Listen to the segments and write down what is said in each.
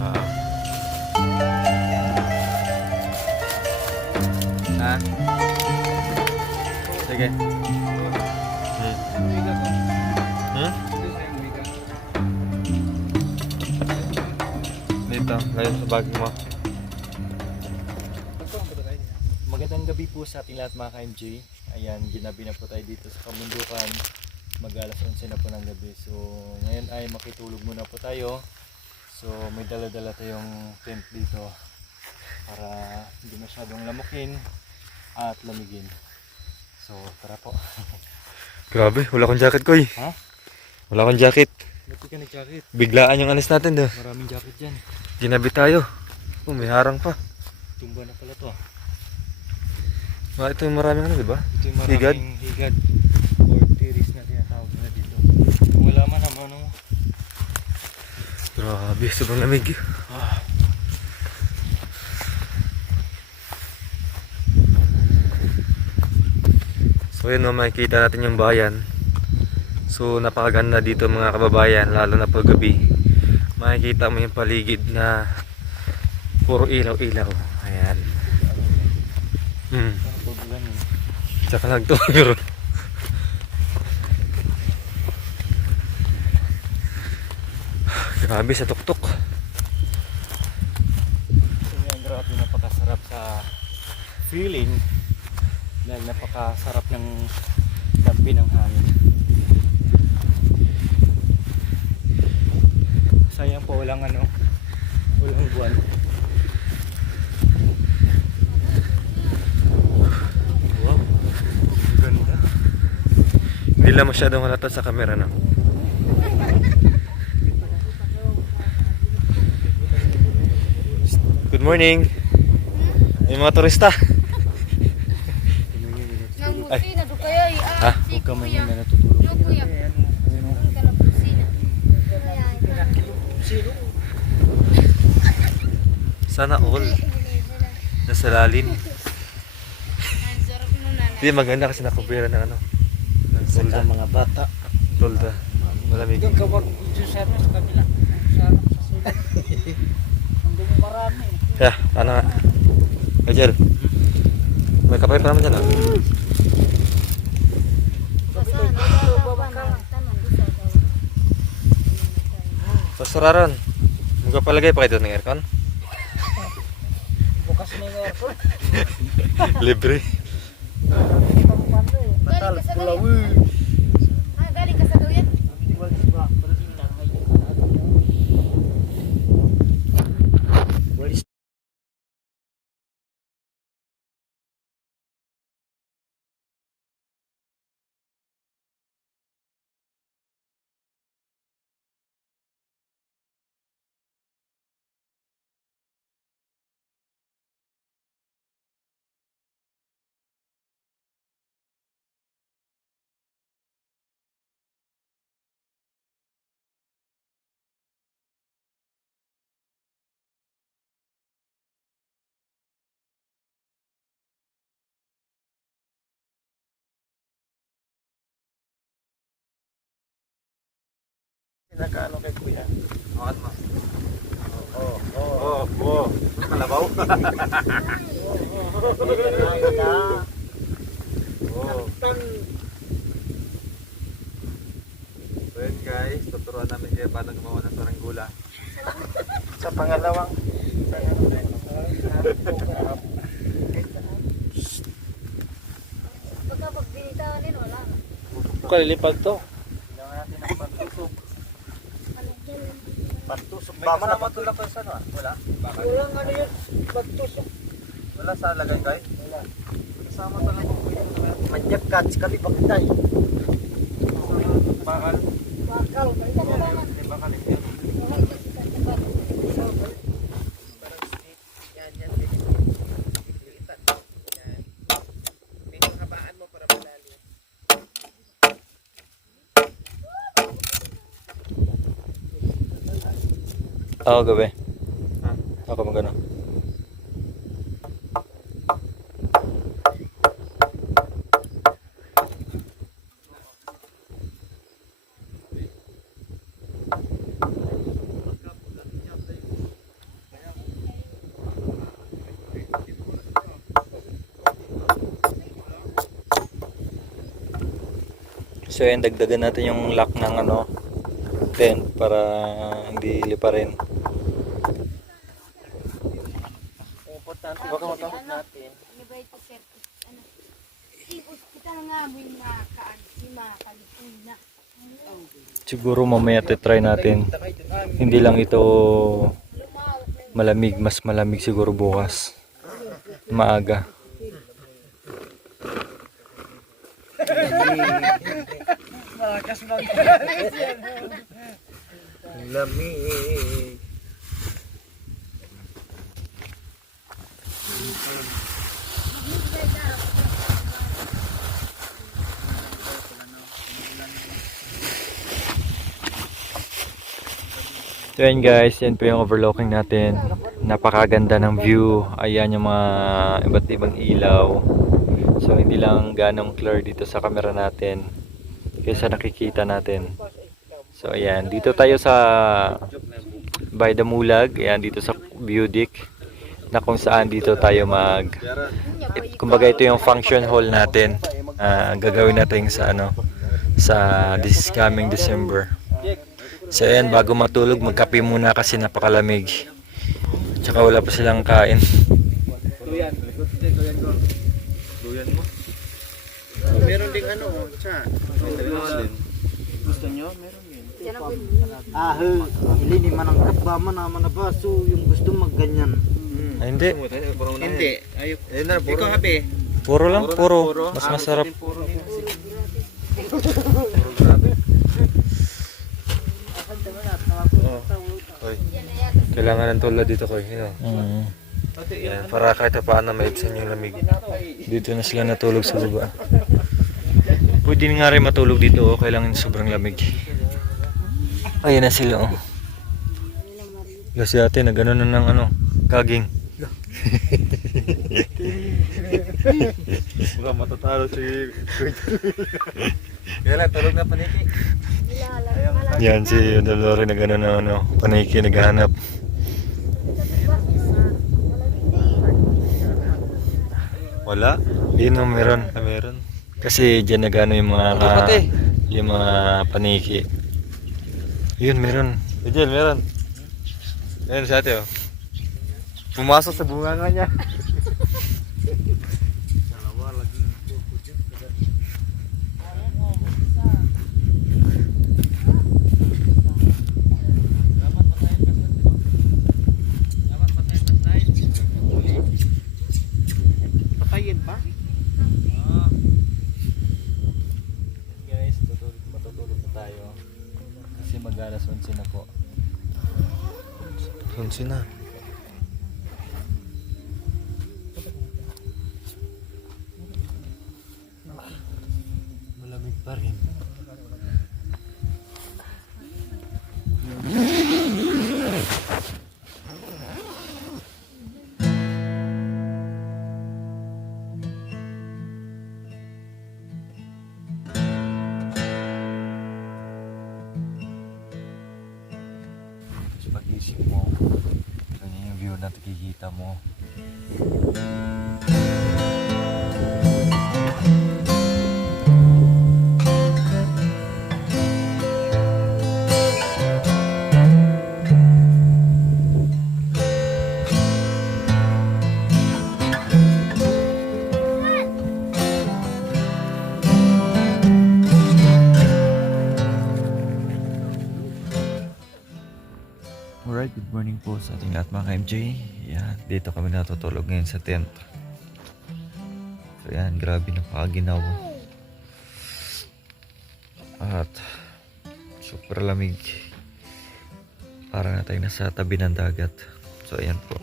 Ah. Ha? Sige. Hmm? Dito, ngayon sa bag mo. Magandang gabi po sa ating lahat mga ka-MJ. Ayan, ginabi na po tayo dito sa Kamundukan. Mag-alas 11 na po ng gabi. So, ngayon ay makitulog muna po tayo. So, may dala-dala tayong tent dito para hindi masyadong lamukin at lamigin. So, tara po. Grabe, wala kang jacket ko eh. Ha? Wala kang jacket. Ba't di ka nag-jacket? Biglaan yung alis natin doon. Maraming jacket dyan. Ginabi tayo. Oh, may harang pa. Tumba na pala to. Ito yung maraming ano, di ba? Ito yung maraming higad. Or tiris na tinatawag na dito. Kung wala man naman, ano. Grabe, sobrang lamig. So yun, no, makikita natin yung bayan. So napakaganda dito mga kababayan, lalo na pag gabi. Makikita mo yung paligid na puro ilaw-ilaw. Ayan. Tsaka nagturo. Grabe sa tuktok. So yan, grabe, napakasarap sa feeling dahil napakasarap ng dampi ng hangin. Sayang po walang walang buwan. Wow, ang ganda. Hindi lang masyadong halata sa camera, no? Good morning. May mga turista. Nang buti na do kaya Ha? Huwag ka man yun na natutulog. No kuya. Ang kalapusina. Sana all. Nasa lalim. Hindi maganda kasi nakubera ng ano. Ng tolda. Mga bata. Tolda. Malamig. Doon ka mag-video sa kabila. Sa sulat. Ang dumi marami. Yeah, ano nga. Kajel. May kapay pa naman dyan, ah. Sa sararan. Magpapalagay pa kayo doon ng aircon? Bukas na yung airport. Libre. Galing ka sa duyan. Galing ka sa duyan. Nakaano kay kuya? Makan mo. Kalabaw. So yun guys, tuturuan namin kayo paano gumawa ng saranggula. Sa pangalawang. Pagka pagbinitawan wala. Kalilipad to. Kailangan natin ng pagtusok. Pagtusok. Baka naman tulak ko sa ano? Wala? Walang ano yun. Pagtusok. Wala sa lagay guys? Wala. Kasama talaga po. Manyak kats kami pagtay. Bakal. Bakal. Bakal yun. Ako gabi. Ako magano. So yan, dagdagan natin yung lock ng ano, tent para hindi liparin. Importante ikot natin. Ano ba ito, sir? Ano? Ikot kita na nga mo yung makakalipun na. Siguro mamaya try natin. Hindi lang ito malamig, mas malamig siguro bukas. Maaga. Lamig. So yan guys, yan po yung overlooking natin. Napakaganda ng view. Ayan yung mga iba't ibang ilaw. So hindi lang ganong clear dito sa camera natin kaysa nakikita natin. So ayan, dito tayo sa Bay Damulag. Ayan, dito sa view deck na kung saan dito tayo kumbaga ito yung function hall natin. Gagawin natin sa ano, sa this coming December. So ayan, bago matulog magkape muna kasi napakalamig. Tsaka wala pa silang kain. Duyan mo. Meron ding ano, cha. Gusto nyo? Meron yun. Hindi man ang katba man naman na baso yung gusto magganyan. Ay, hindi. Hindi. Ayok. Ikaw habi. Puro lang, puro. Mas masarap. Kailangan ng tulad dito ko, you know. Yan, para kahit paano maibsan yung lamig. Dito na sila natulog sa baba. Pwede nga rin matulog dito, kailangan sobrang lamig. Ayan na sila, oh. Kasi ate, nag-ano na ng ano, kaging. Baka matatalo si Yan na, tulog na paniki. Yan si Dolores nag-ano na ano, paniki, naghahanap. Wala? Yun, oh, meron. Meron. Kasi dyan nag-ano yung mga paniki. Yun, meron. Ejel, meron. Meron si ate, oh. Pumasok sa bunga nga niya. Patayin pa? Guys, matutulog na tayo. Kasi mag-alas 11 na po. Sunsi na. Malamig pa rin. Pag-isip mo, ganyan yung view na nakikita mo. Alright, good morning po sa ating lahat mga ka-MJ. Yan, dito kami natutulog ngayon sa tent. So yan, grabe napakaginaw. At super lamig. Para na tayo nasa tabi ng dagat. So ayan po.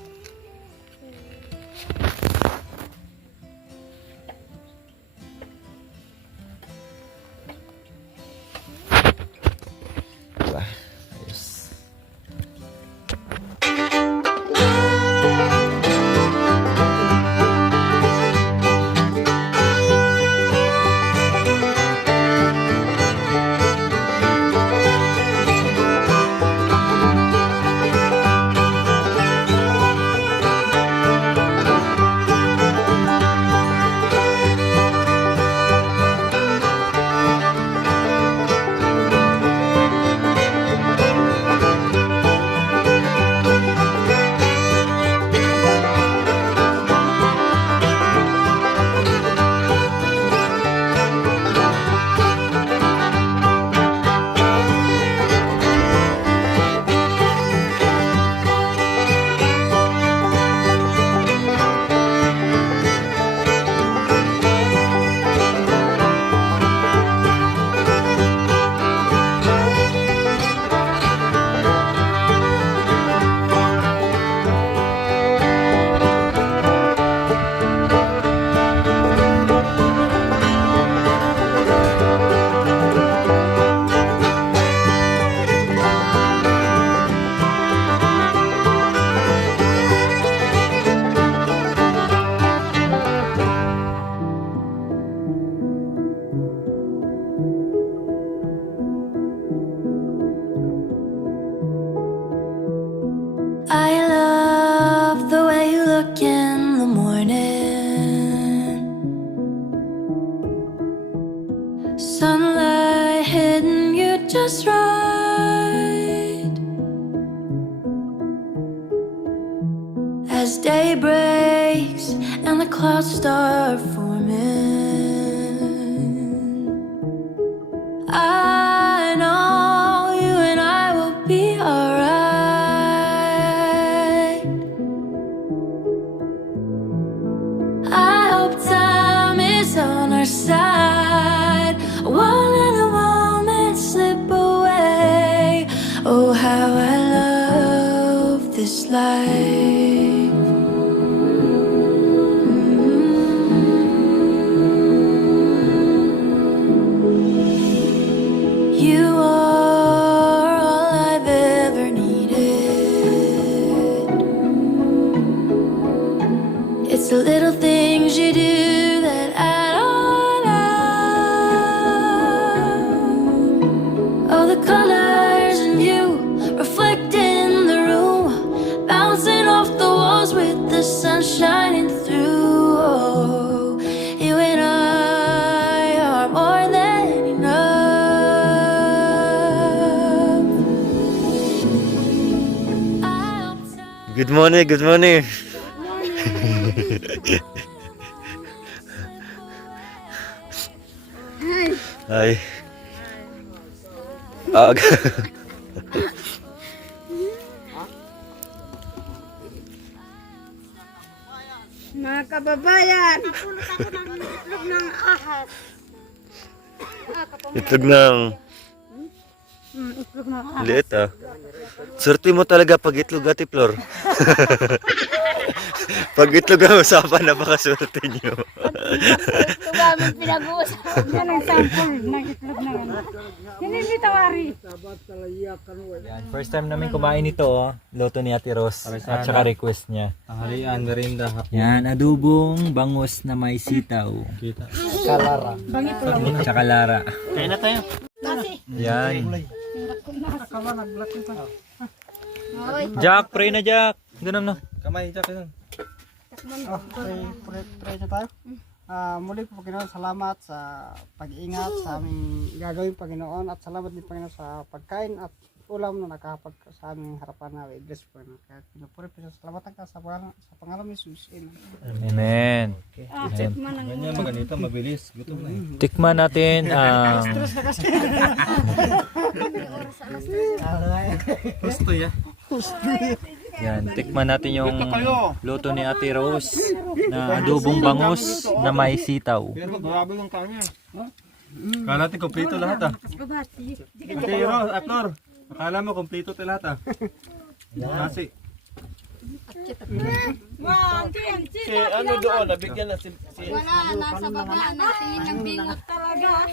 Diba? Ayos. I love the way you look in the morning. Sunlight hitting you just right. As day breaks and the clouds start forming, I know you and I will be alright. I hope time is on our side. Won't let the moment slip away. Oh, how I love this life. You are all I've ever needed. It's the little things you do that add on up. Oh, the colors in you reflect in the room, bouncing off the walls with the sun shining through. Oh, you and I are more than enough. I hope time- Good morning, good morning. Ay. Mga kababayan, napulot ako ng itlog ng ahas. Itlog ng Itlog ng ahas. liit ah. Swerte mo talaga pag itlog, Ate Flor. Pag itlog ang usapan, napakaswerte nyo. Ito gamit pinag-uusapan. Yan ang sample ng itlog na yan. Hindi tawari. Yan, first time namin kumain ito, oh. Luto ni Ate Rose. At saka request niya. Tanghalian, merinda, hapon. Yan, adubong bangus na may sitaw. Kita. Bangit lang. Tsaka lara. Kain na tayo. Yan. Hoy, Jack, pray na Jack. Ganun no. Kamay, Jack, yun. Pray na tayo. Muli po Panginoon, salamat sa pag-iingat sa aming gagawin Panginoon at salamat din Panginoon sa pagkain at ulam na nakahapag sa aming harapan na i-bless po. Kaya pinupuri po sa salamatan ka sa pangalan ni Jesus. Amen. Amen. tikman ang Ganyan, maganito, mabilis. Gutom na eh. Tikman natin ang Gusto ya. yan, tikman natin yung luto ni Ate Rose na adubong bangus na may sitaw. Pero grabe yung kanya. Kala natin kompleto lahat ah. Ate Rose, Flor. Akala mo kompleto ito lahat ah. Kasi. Si ano doon, nabigyan na si wala, nasa baba, natingin yung bingot talaga.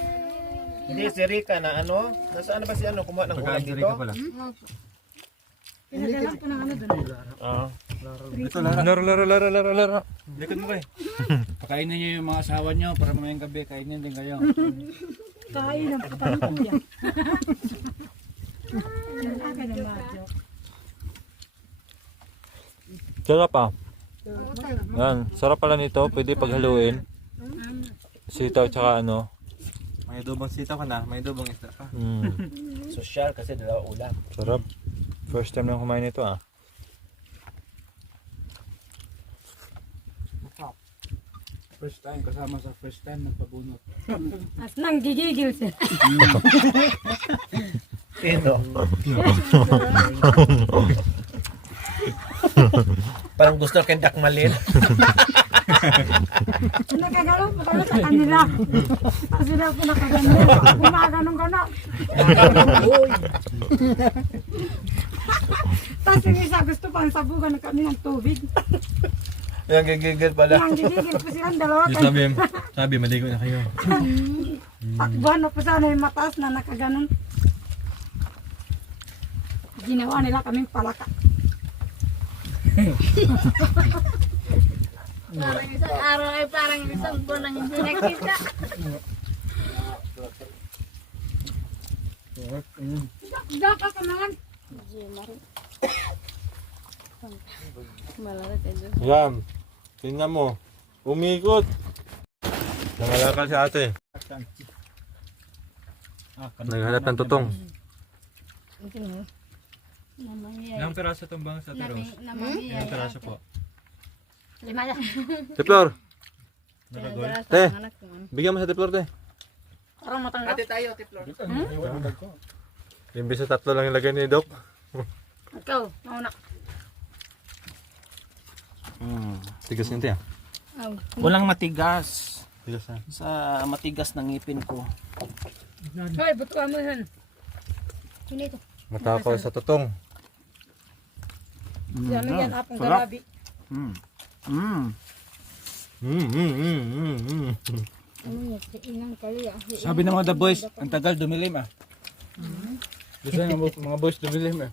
Hindi, si Rika na ano? Nasaan na ba si ano? Kumuha ng ulam pagkain dito? pala. Pinadala ko ng ano doon. Ito lara. Likod mo ba eh? Pakainin niyo yung mga asawa niyo para mamayang gabi kainin din kayo. Kain ang patalong ko yan. Yung akin ang madyo. Sarap ah. Yan, sarap pala nito. Pwede paghaluin. Sitaw tsaka ano. May dubong sitaw ka na, may dubong isda pa. Social kasi dalawa ulam. Sarap. First time lang kumain nito ah. First time kasama sa first time nagpabunot. As nang gigigil siya. Sino? Parang gusto kang dakmalin. Nagagalaw po kami sa kanila. Kasi daw po nakagano. Gumaganong-ganon. Tapos yung isa gusto pang sabugan na kami ng tubig. Yung gigigil pala. Yang gigigil po silang dalawa. Sabi, maligo na kayo. Takbuhan na po sana yung mataas na nakaganon. Ginawa nila kaming palaka. Parang isang araw ay parang isang buwan lang hindi nakita. Daka ka naman. Yan. Tingnan mo. Umikot. Nangalakal si ate. Naghanap ng tutong. Ilang piraso itong bang sa tiros? Ilang piraso po? 5 na. Tiplor. Naragol? Te. Bigyan mo sa tiplor, te. Parang matanggap. Imbis sa 3 lang ilagay ni Doc. Ikaw, mauna. Tigas yun, te. Walang matigas. Tigas na. Sa matigas ng ngipin ko. Hoy, butuan mo yun. Sino ito? Matakaw sa tutong. Yan yan, apong garabi. Mm. Ano yan, si inang kali. Sabi ng mga The Boys, ang tagal dumilim ah. Gusto ng mga boys dumilim eh.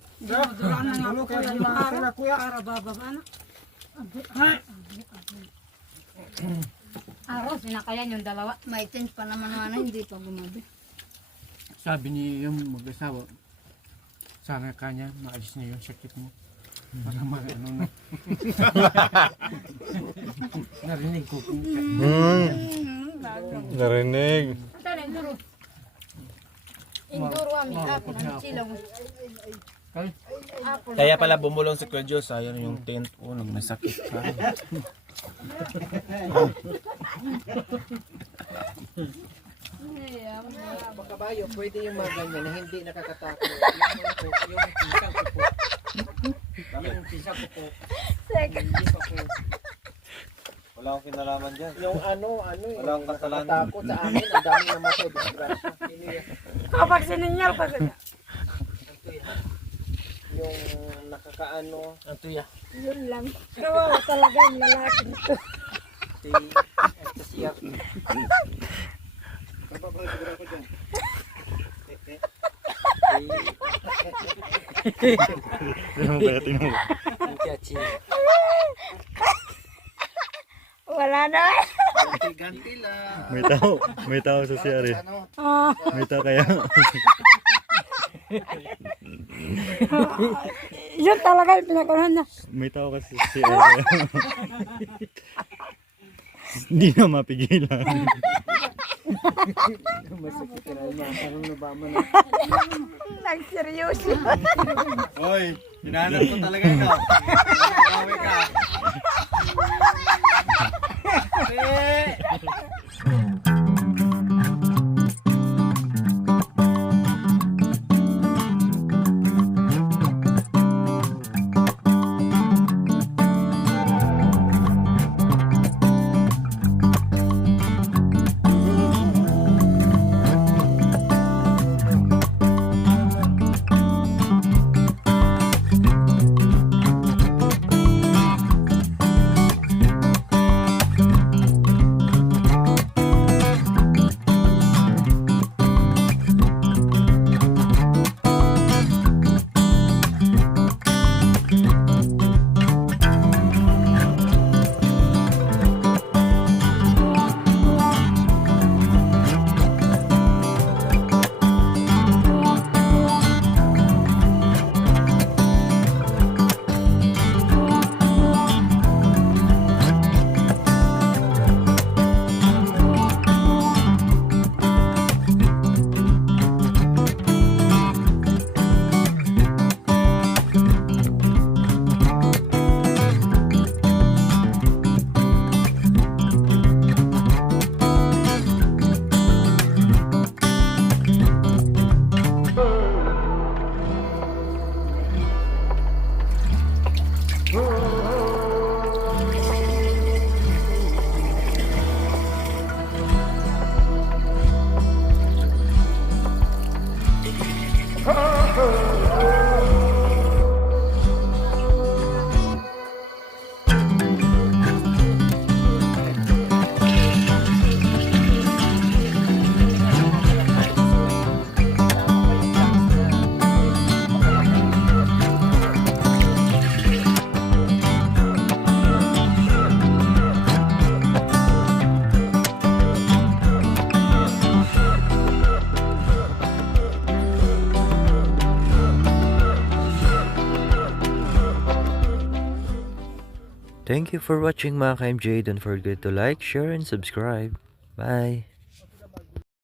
Aros, sinakayan yung dalawa. May change pa naman hindi pa gumabi. Sabi ni yung mag-asawa, sana kanya, maalis niya yung sakit mo. Para ano na. Narinig ko. Narinig. Saan ang duro? Induro kami, apon, ang silaw. Kaya pala bumulong si Kuya Diyos, sayang yung tent ko nung nasakit ka. Pagkabayo, pwede yung mga ganyan na hindi nakakatakot. Yung pisang ko po. Hindi pa po. Wala akong kinalaman dyan. Yung ano eh. Wala akong kasalanan. Nakatakot sa amin. Ang dami naman po. Disgrasya. Kapag sininyal pa sila. Yung nakakaano. Ang tuya. Yun lang. Kawawa talaga yung lalaki nito. Si Estasiyar. Wala na. Ganti lang. May tao sa CR eh. May tao kaya. Yun talaga yung pinakunan na. May tao kasi sa CR kaya. Hindi na mapigilan. Nagseryoso. Hoy, hinahanap ko talaga ito. Bawi ka. Thank you for watching mga ka-MJ. Don't forget to like, share, and subscribe. Bye!